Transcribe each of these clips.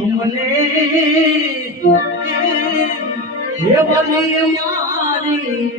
કે અમને હે બલી મારી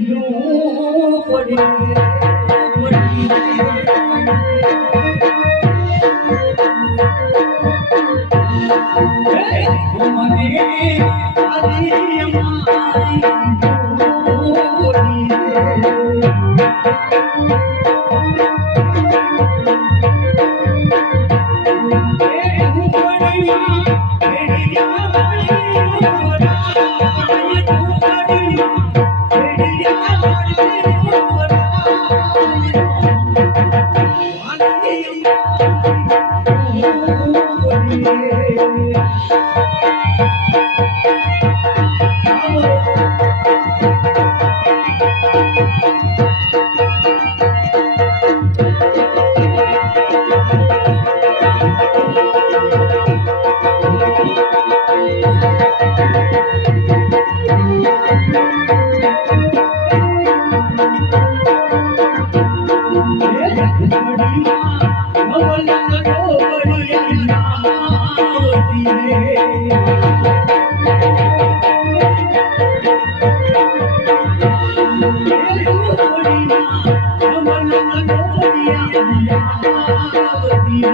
Thank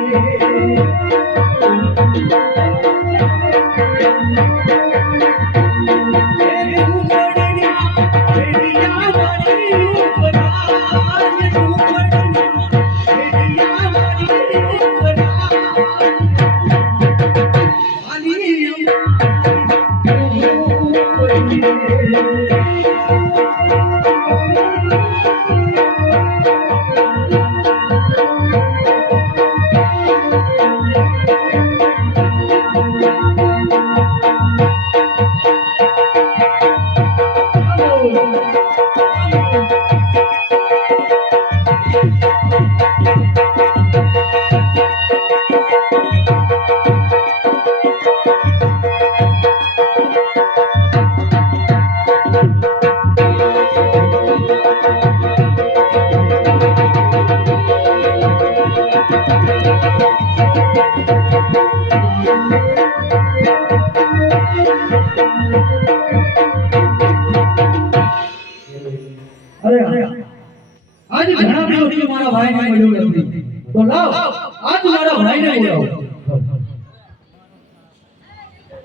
you.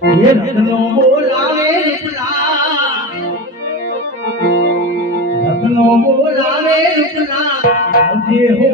એ રત્નો બોલાવે રૂપલા રત્નો બોલાવે રૂપલા જે હો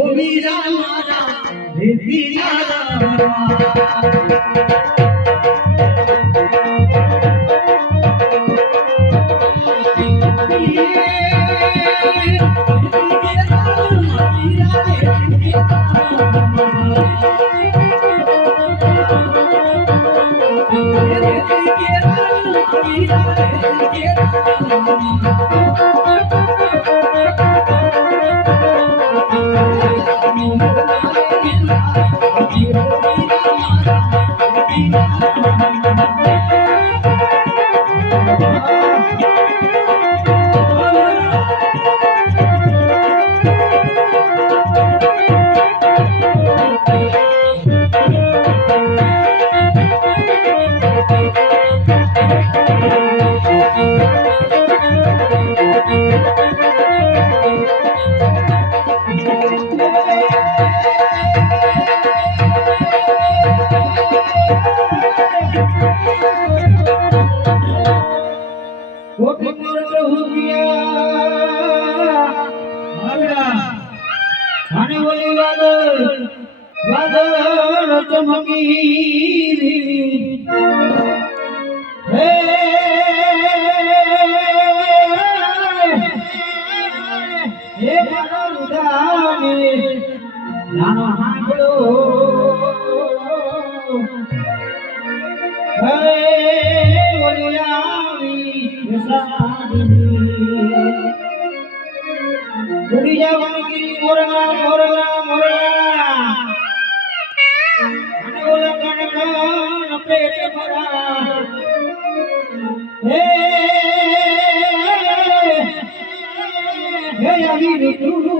હે આવી ઋતુ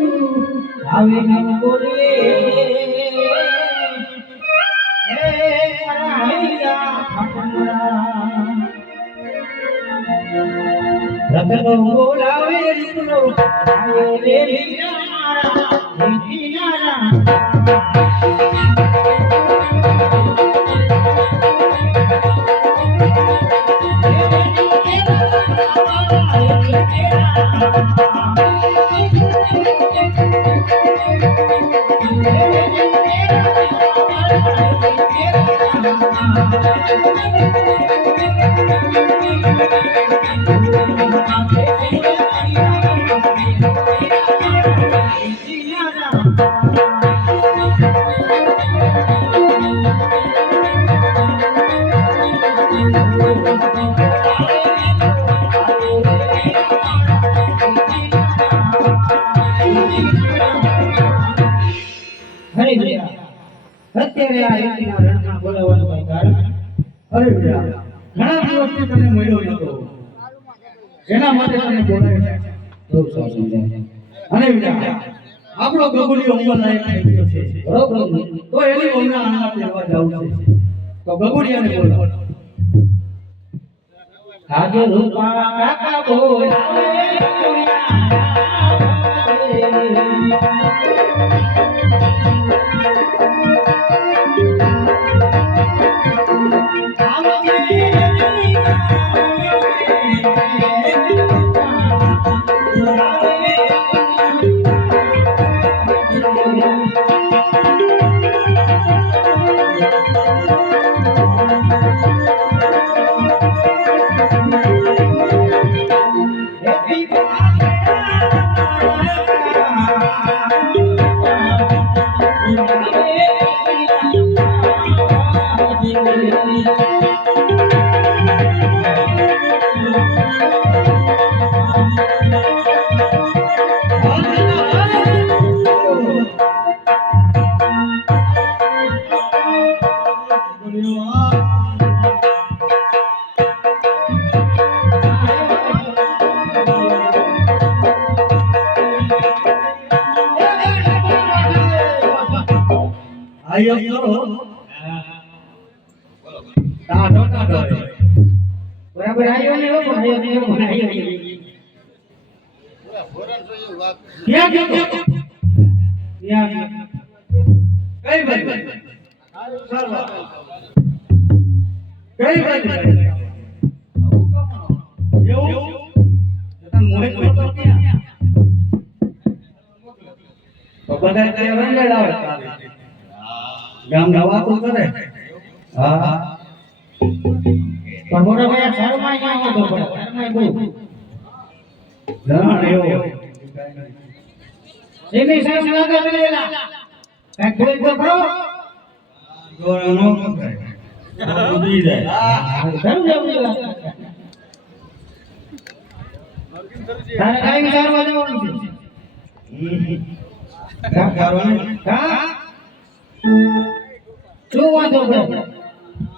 આવી ન બોલે હે મારા હૈયા ફાટમરા અત્યારે મળ્યો નતો માટે તમને અને આપણો ગગુડીઓ ઉંમર બરોબર તો એની ઉંમરના આના જવું છે તો ગગુડિયાને બોલાવો. આજે રૂપા કાકા બોલાવે. આવ્યો ને એવો આવ્યો ને એવો ગયો તો? ગયો. કઈ મોહિત નહોતો ક્યાં? તો. કરે હા મોટા ભાઈ શહેરમાં ક્યાં વાંધો પડે? શહેરમાં બહુ. જાણ એવો સામે લાગે તો ખરો. ઉડી જાય તારે કાંઈ વિચારવા જવાનું છે? કરવાનું હા? શું વાંધો?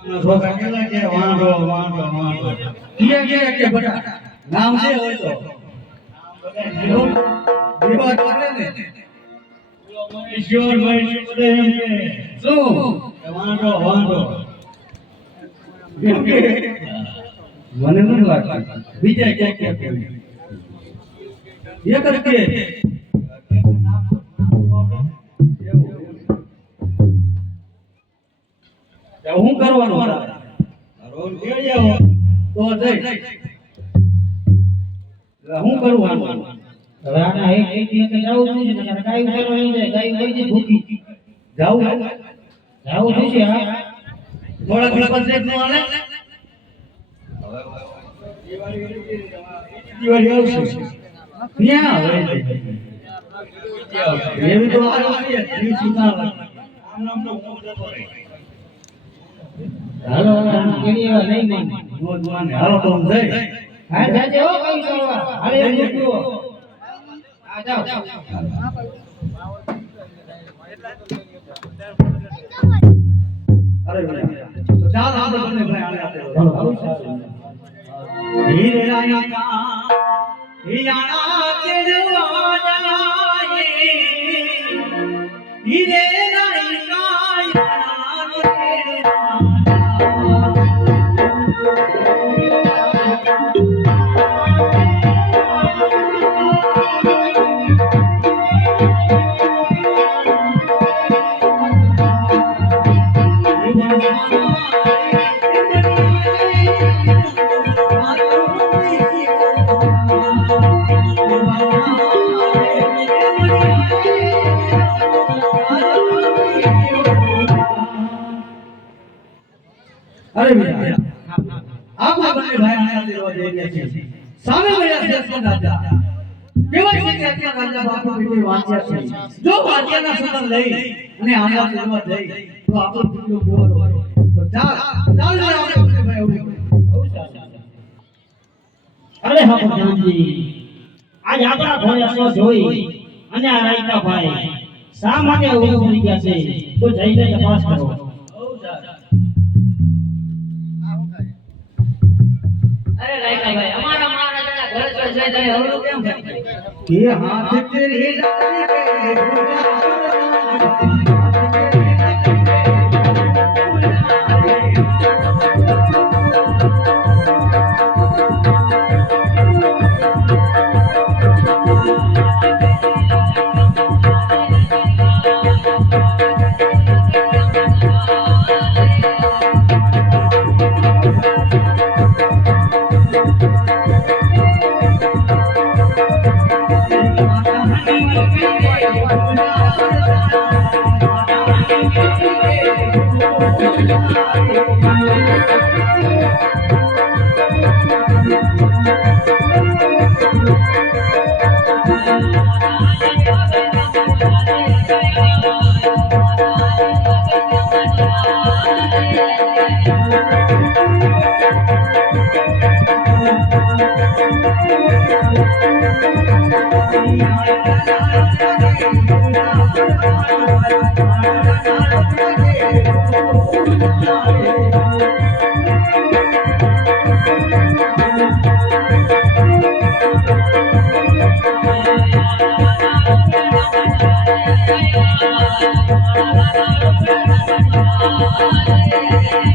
છોકરા કેલા કે વાંઢો વાંઢો વાંઢો. કે કે કે બટા નામ છે હોય તો. વિવાદ કરે ને. ઈશ્વર મહેશ્વર બધે એમ કે? શું? વાંઢો વાંઢો. મને નથી લાગતું. બીજા ક્યાં ક્યાં કે એક જ કે. તો હું કરવાનું તો હું કરવાનું હવે આના એક એક દિવસે જવું છે નકર કાંઈ વિચારવા નહીં જાય. કાંઈ હોય છે ભૂખી. જાવું જવું થશે, હા. થોડા થોડા પંચાયતનું આલે દિવાળી આવશે ક્યાં આવે એવી તો આવવાની જ. એવી આમ નામ તો જતો રહી. હાલો, એવા નહીં માને. મોજ માને. હાલો તો હું હા જાજે હો કઈ કરવા. હાલે એમ આ જાઓ. અરે ચાલ આપણે બંને ભાઈ આલે આતે હીરે રાયા કા હિયાણા તેડવા જાય હીરે સામે મળ્યા છે દસમા રાજા કેવા છે કે અત્યાર રાજા બાપુ બીજું વાંચ્યા છે. જો વાંચ્યાના સૂત્ર લઈ અને આમલા દેવા જઈ તો આપણો બીજો હોય તો ચાલ ચાલ જરા આપણે ભાઈ અરે હા ભગવાનજી. આજ આપણા ઘરે અસર જોઈ અને આ રાયકા ભાઈ શા માટે ઊભો થઈ ગયા છે. તો જઈને તપાસ કરો. અરે લાયકા ભાઈ જઈ તમે હવળું કેમ? કે હાથ તેરી લાલી કે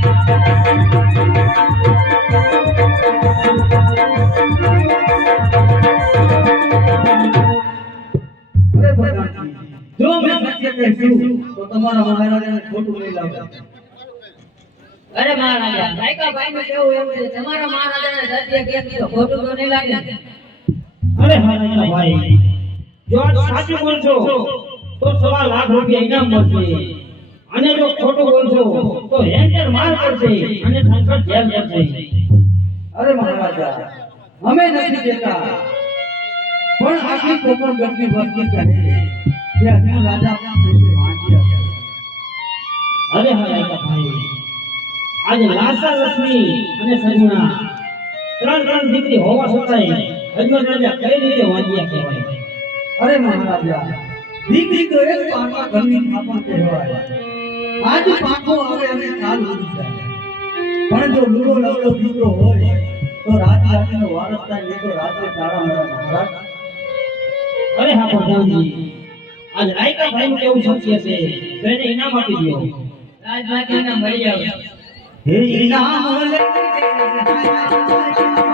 જો મહારાજાને ખોટું નહીં લાગે. અરે મહારાજા લાયકા ભાઈ નું કેવું એવું છે? તમારા મહારાજાને સત્ય કહેતી તો ખોટું તો નહીં લાગે? અરે મહારાજા ભાઈ જો સાચું બોલશો તો સવા લાખ રૂપિયા ઇનામ મળશે. અને જો ખોટું બોલશો તો હેન્ડર માર પડશે અને સંકટ જેલ જશે. અરે મહારાજા અમે નથી દેતા. પણ આખી કોપર ગઢની વસ્તી કહે કે હજુ રાજા છે. હવે રાયકા ભાઈ. આજે લાસા લક્ષ્મી અને સગુણા ત્રણ ત્રણ દીકરી હોવા છતાંય હજમત રાજા કઈ રીતે વાંચ્યા કહેવાય? અરે મહારાજા દીકરી તો એક પાકા ઘરની થાપણ કહેવાય. આજ પાકો આવે અને કાલ ઉડી જાય. પણ જો લૂડો લવલો દીકરો હોય તો રાત રાતનો વારસદાર દીકરો રાત્રે તારા મળે મહારાજ. અરે હા પ્રધાનજી. આજ રાયકા ભાઈ કેવું શક્ય છે? તો એને ઇનામ આપી દો રાજમાતાના મળી આવે હે ઇનામ લઈને